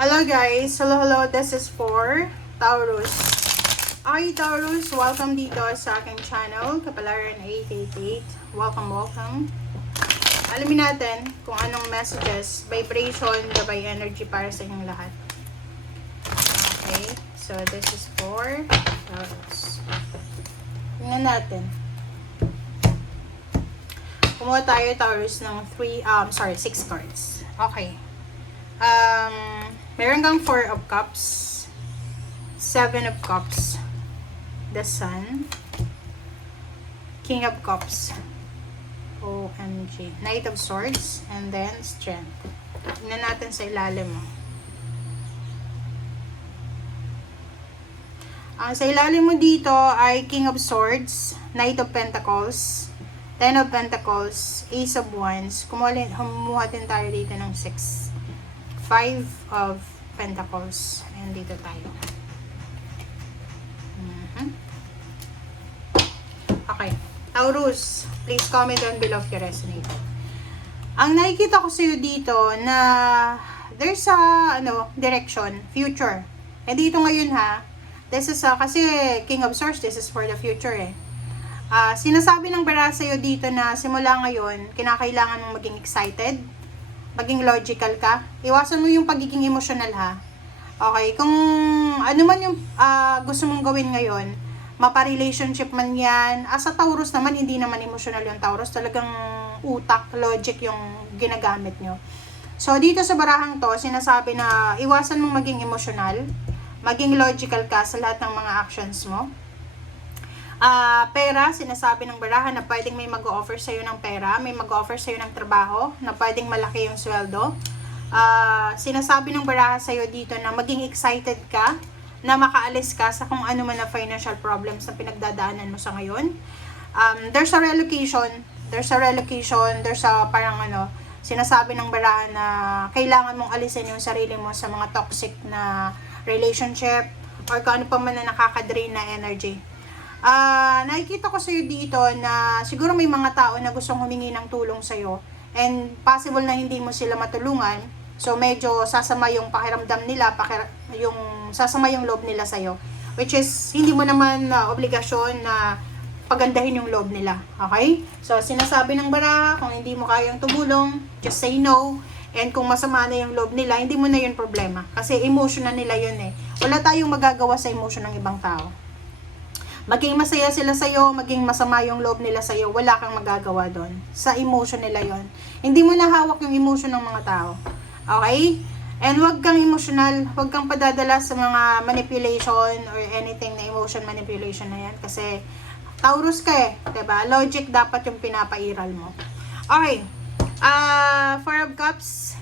Hello guys! Hello, this is for Taurus. Okay Taurus, welcome dito sa aking channel, Kapalaran 888. Welcome. Alamin natin kung anong messages, vibration, gabay energy para sa inyong lahat. Okay, so this is for Taurus. Tingnan natin. Kumuha tayo Taurus ng 6 cards. Okay. Meron kang 4 of Cups, 7 of Cups, the Sun, King of Cups, OMG, Knight of Swords, and then Strength. Tingnan natin sa ilalim mo. Ang sa ilalim mo dito ay King of Swords, Knight of Pentacles, 10 of Pentacles, Ace of Wands. Kumuha din tayo dito ng 6. 5 of Pentacles. Ayan, dito tayo. Okay. Taurus, please comment down below if you resonate. Ang nakikita ko sa'yo dito na there's a direction, future. And dito ngayon ha, this is kasi King of Swords, this is for the future eh. Sinasabi ng bara sa'yo dito na simula ngayon, kinakailangan mong maging excited, maging logical ka. Iwasan mo yung pagiging emotional ha. Okay, kung ano man yung gusto mong gawin ngayon, mapa-relationship man yan. As a Taurus naman, hindi naman emotional yung Taurus. Talagang utak, logic yung ginagamit nyo. So, dito sa barahang to, sinasabi na iwasan mong maging emotional, maging logical ka sa lahat ng mga actions mo. Pera, sinasabi ng barahan na pwedeng may mag-offer sa'yo ng pera, may mag-offer sa'yo ng trabaho, na pwedeng malaki yung sweldo. Sinasabi ng barahan sa'yo dito na maging excited ka, na makaalis ka sa kung ano man na financial problems na pinagdadaanan mo sa ngayon. There's a relocation, there's a parang sinasabi ng barahan na kailangan mong alisin yung sarili mo sa mga toxic na relationship, or kung ano pa man na nakaka-drain na energy. Nakikita ko sa'yo dito na siguro may mga tao na gustong humingi ng tulong sa'yo and possible na hindi mo sila matulungan, so medyo sasama yung pakiramdam nila, sasama yung loob nila sa'yo, which is hindi mo naman obligasyon na pagandahin yung loob nila. Okay? So sinasabi ng bara, kung hindi mo kayang tumulong, just say no. And kung masama na yung loob nila, hindi mo na yun problema, kasi emotion na nila yun eh. Wala tayong magagawa sa emotion ng ibang tao. Maging masaya sila sa'yo, maging masama yung loob nila sa'yo, wala kang magagawa doon. Sa emotion nila yon. Hindi mo na hawak yung emotion ng mga tao. Okay? And wag kang emotional, wag kang padadala sa mga manipulation or anything na emotion manipulation na yan. Kasi Taurus ka eh, diba? Logic dapat yung pinapairal mo. Okay. 4 of Cups,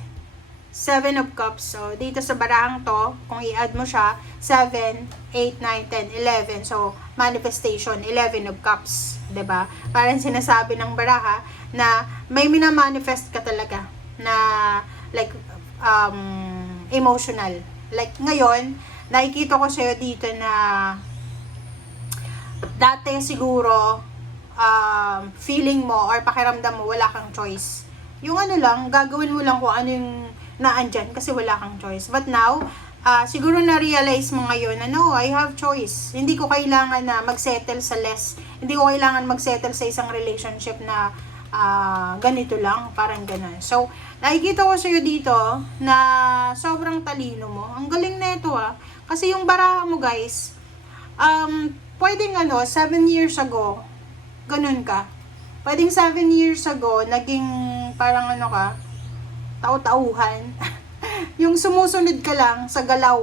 7 of Cups. So, dito sa barahang to, kung i-add mo siya, 7, 8, 9, 10, 11. So, manifestation, 11 of Cups. Diba? Parang sinasabi ng baraha na may minamanifest ka talaga na like, emotional. Like, ngayon, nakikita ko sa'yo dito na dati siguro, feeling mo or pakiramdam mo, wala kang choice. Yung gagawin mo lang kung ano yung naandyan kasi wala kang choice. But now, siguro na-realize mo ngayon na no, I have choice. Hindi ko kailangan na mag-settle sa less. Hindi ko kailangan mag-settle sa isang relationship na ganito lang, parang ganun. So, nakikita ko sa'yo dito na sobrang talino mo. Ang galing na ito kasi yung baraha mo guys, pwedeng 7 years ago, ganun ka. Pwedeng 7 years ago, naging parang ka, tau-tauhan. Yung sumusunod ka lang sa galaw.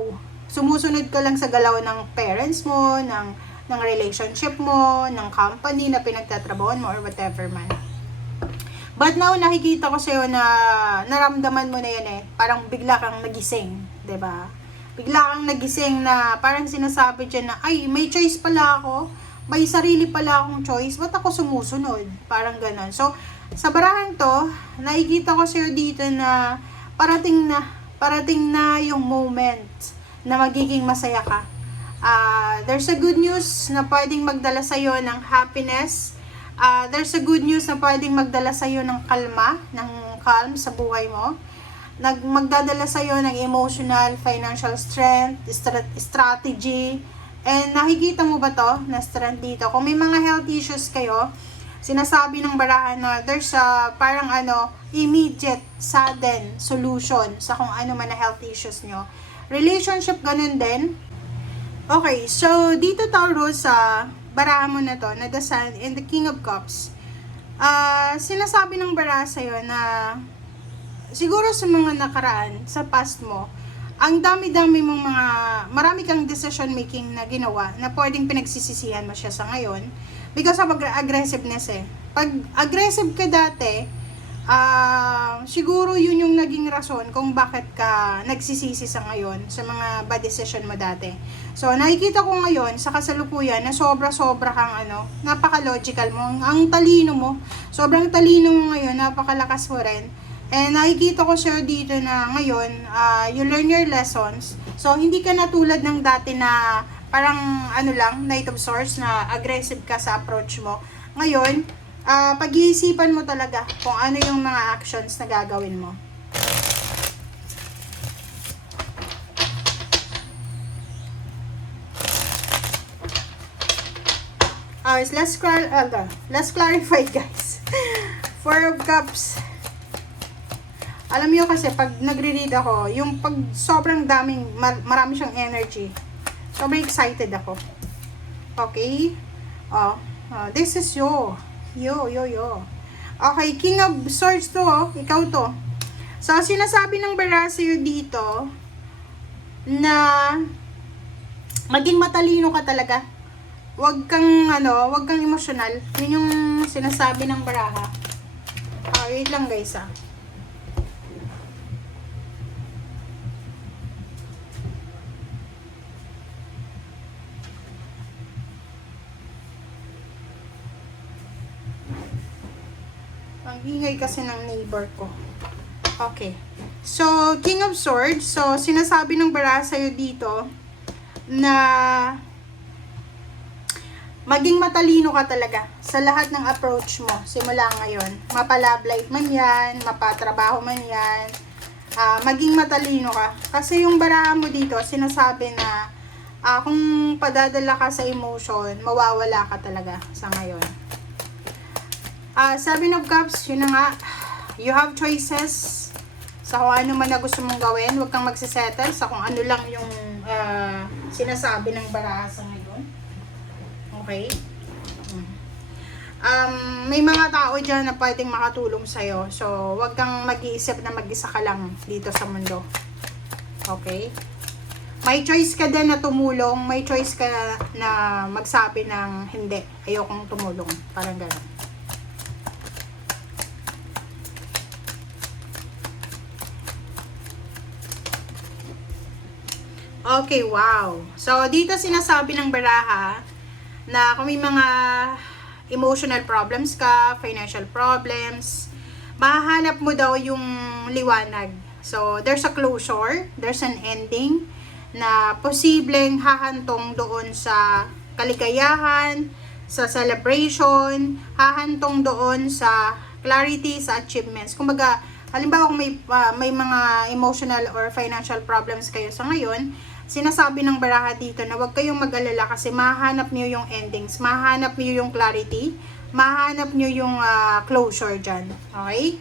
Sumusunod ka lang sa galaw ng parents mo, ng relationship mo, ng company na pinagtatrabahoan mo, or whatever man. But now, nakikita ko sa'yo na naramdaman mo na yan eh. Parang bigla kang nagising, diba? Bigla kang nagising na parang sinasabi dyan na, ay, may choice pala ako. May sarili pala akong choice. Ba't ako sumusunod? Parang ganon. So, sa barahan to, nakikita ko sa'yo dito na parating na yung moment na magiging masaya ka. There's a good news na pwedeng magdala sa'yo ng happiness. There's a good news na pwedeng magdala sa'yo ng kalma, ng calm sa buhay mo. magdadala sa'yo ng emotional, financial strength, strategy, and nakikita mo ba to na strength dito? Kung may mga health issues kayo, sinasabi ng barahan na there's a parang immediate, sudden solution sa kung ano man na health issues nyo. Relationship, ganun din. Okay, so dito Tauro sa barahan mo na to, na the Sun and the King of Cups, sinasabi ng baraha sa'yo na siguro sa mga nakaraan, sa past mo, ang dami-dami mong marami kang decision making na ginawa na pwedeng pinagsisisihan mo siya sa ngayon because of aggressiveness eh. Pag aggressive ka dati, siguro yun yung naging rason kung bakit ka nagsisisi sa ngayon sa mga bad decision mo dati. So, nakikita ko ngayon sa kasalukuyan na sobra-sobra kang napaka-logical mo, ang talino mo, sobrang talino mo ngayon, napakalakas mo rin. And nakikita ko sir dito na ngayon, you learn your lessons. So, hindi ka na tulad ng dati na parang Knight of Swords na aggressive ka sa approach mo. Ngayon, pag-iisipan mo talaga kung ano yung mga actions na gagawin mo. Let's clarify guys. Four of Cups. Alam niyo kasi pag nagre-read ako, yung pag sobrang daming, marami siyang energy. Sobrang excited ako. Okay? This is yo. Yo. Okay, King of Swords to, ikaw to. So, sinasabi ng baraha sa'yo dito na maging matalino ka talaga. Huwag kang emotional. Yun yung sinasabi ng baraha. Wait lang guys Ang ingay kasi ng neighbor ko. Okay. So, King of Swords. So, sinasabi ng baraha sa'yo dito na maging matalino ka talaga sa lahat ng approach mo simula ngayon. Mapa-love life man yan, mapa-trabaho man yan. Maging matalino ka. Kasi yung baraha mo dito, sinasabi na kung padadala ka sa emotion, mawawala ka talaga sa ngayon. Seven of Cups, yun na nga. You have choices sa kung ano man na gusto mong gawin. Huwag kang magsisettle sa kung ano lang yung sinasabi ng baraha sa ngayon. Okay? May mga tao dyan na pwedeng makatulong sa'yo. So, huwag kang mag-iisip na mag-isa ka lang dito sa mundo. Okay? May choice ka din na tumulong. May choice ka na magsabi ng hindi. Ayokong tumulong. Parang gano'n. Okay, wow. So, dito sinasabi ng baraha na kung may mga emotional problems ka, financial problems, mahahanap mo daw yung liwanag. So, there's a closure, there's an ending na posibleng hahantong doon sa kaligayahan, sa celebration, hahantong doon sa clarity, sa achievements. Kumbaga, halimbawa kung may mga emotional or financial problems kayo sa ngayon, sinasabi ng baraha dito na huwag kayong mag-alala kasi mahanap niyo yung endings, mahanap niyo yung clarity, mahanap niyo yung closure dyan. Okay?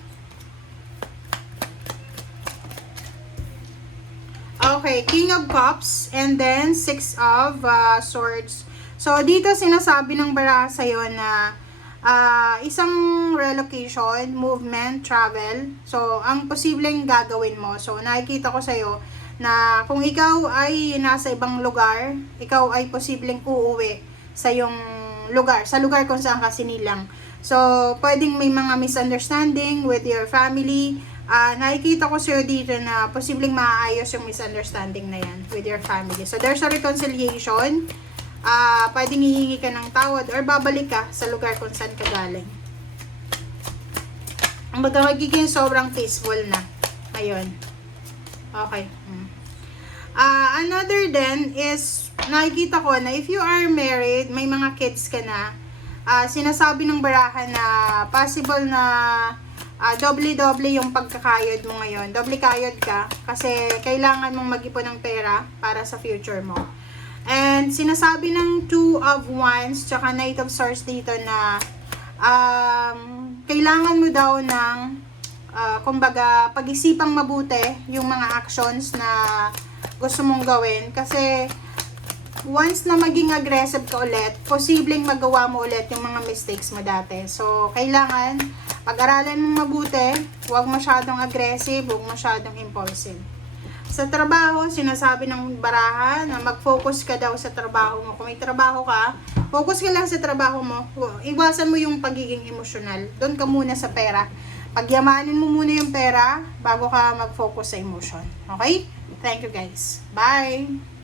Okay, King of Cups and then Six of Swords. So, dito sinasabi ng baraha sa'yo na isang relocation, movement, travel. So, ang posibleng gagawin mo. So, nakikita ko sa'yo na kung ikaw ay nasa ibang lugar, ikaw ay posibleng uuwi sa yung lugar, sa lugar kung saan ka sinilang. So, pwedeng may mga misunderstanding with your family. Nakikita ko sa'yo dito na posibleng maayos yung misunderstanding na yan with your family. So, there's a reconciliation. Pwedeng hihingi ka ng tawad or babalik ka sa lugar kung saan ka galing. Ang magiging sobrang peaceful na. Ayun. Okay. Another then is, nakikita ko na if you are married, may mga kids ka na, sinasabi ng baraha na possible na doble-doble yung pagkakayod mo ngayon. Doble kayod ka kasi kailangan mong mag-ipon ng pera para sa future mo. And sinasabi ng Two of Wands tsaka Knight of Swords dito na kailangan mo daw ng kumbaga pag-isipang mabuti yung mga actions na gusto mong gawin kasi once na maging aggressive ka ulit, posibleng magawa mo ulit yung mga mistakes mo dati. So, kailangan pag-aralan mong mabuti, huwag masyadong aggressive, huwag masyadong impulsive. Sa trabaho, sinasabi ng baraha na mag-focus ka daw sa trabaho mo. Kung may trabaho ka, focus ka lang sa trabaho mo. Iwasan mo yung pagiging emosyonal. Doon ka muna sa pera. Pagyamanin mo muna yung pera bago ka mag-focus sa emotion. Okay? Thank you guys. Bye!